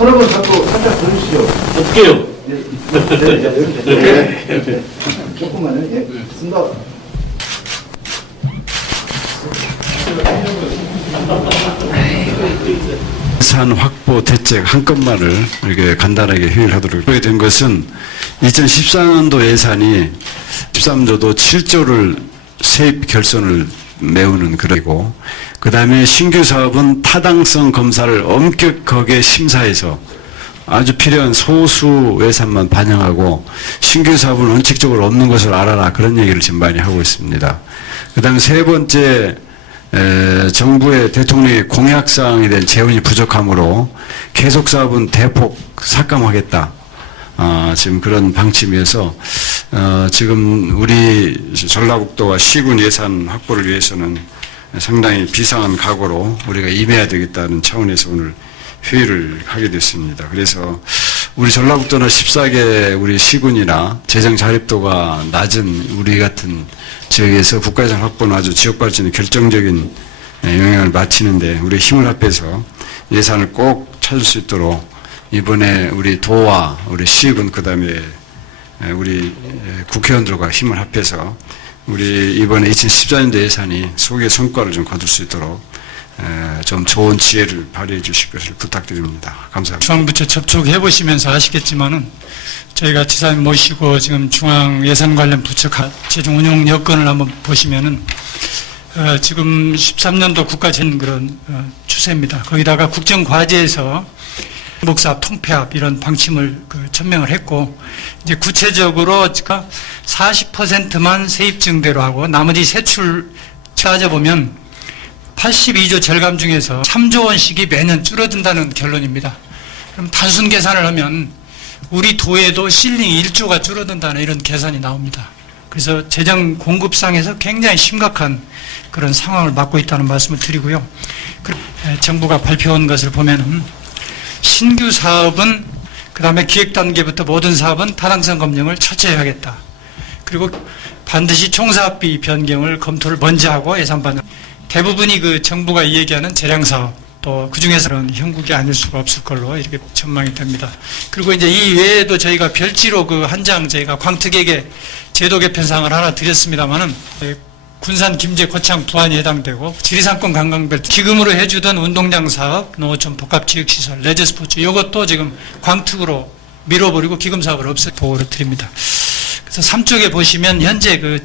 손 한번 잡고 살짝 들으시죠. 어떻게요? 네, 네, 이제 이렇게. 네. 조금만요. 예. 쓴다. 예산 확보 대책 한 건만을 이렇게 간단하게 회의하도록 하게 된 것은 2014년도 예산이 13조도 7조를 세입 결손을 메우는 그러고 그 다음에 신규 사업은 타당성 검사를 엄격하게 심사해서 아주 필요한 소수 예산만 반영하고 신규 사업은 원칙적으로 없는 것을 알아라 그런 얘기를 지금 많이 하고 있습니다. 그 다음에 세 번째 에, 정부의 대통령의 공약사항에 대한 재원이 부족하므로 계속 사업은 대폭 삭감하겠다. 아, 지금 그런 방침이어서 어, 지금 우리 전라북도와 시군 예산 확보를 위해서는 상당히 비상한 각오로 우리가 임해야 되겠다는 차원에서 오늘 회의를 하게 됐습니다. 그래서 우리 전라북도나 14개 우리 시군이나 재정 자립도가 낮은 우리 같은 지역에서 국가예산 확보는 아주 지역 발전에 결정적인 영향을 미치는데 우리 힘을 합해서 예산을 꼭 찾을 수 있도록 이번에 우리 도와 우리 시군 그다음에 우리 국회의원들과 힘을 합해서 우리 이번에 2014년도 예산이 소기의 성과를 좀 거둘 수 있도록 에, 좀 좋은 지혜를 발휘해 주실 것을 부탁드립니다. 감사합니다. 중앙부처 접촉해 보시면서 아시겠지만은 저희가 지사님 모시고 지금 중앙 예산 관련 부처 가- 최종 운영 여건을 한번 보시면은 어, 지금 13년도 국가전 그런 어, 추세입니다. 거기다가 국정 과제에서 목사합, 통폐합 이런 방침을 그 천명을 했고 이제 구체적으로 제가 40%만 세입 증대로 하고 나머지 세출 따져보면 82조 절감 중에서 3조 원씩이 매년 줄어든다는 결론입니다. 그럼 단순 계산을 하면 우리 도에도 실링 1조가 줄어든다는 이런 계산이 나옵니다. 그래서 재정 공급상에서 굉장히 심각한 그런 상황을 맞고 있다는 말씀을 드리고요. 그- 에, 정부가 발표한 것을 보면은 신규 사업은 그 다음에 기획 단계부터 모든 사업은 타당성 검증을 철저히 하겠다. 그리고 반드시 총사업비 변경을 검토를 먼저 하고 예산 반영. 대부분이 그 정부가 얘기하는 재량 사업 또 그중에서는 형국이 아닐 수가 없을 걸로 이렇게 전망이 됩니다. 그리고 이제 이 외에도 저희가 별지로 그 한 장 저희가 광특에게 제도 개편상을 하나 드렸습니다만은 군산 김제 고창 부안이 해당되고 지리산권 관광벨트 기금으로 해주던 운동장 사업, 농어촌 복합지역시설, 레저 스포츠 이것도 지금 광특으로 밀어버리고 기금 사업을 없애 보호를 드립니다. 그래서 삼쪽에 보시면 현재 그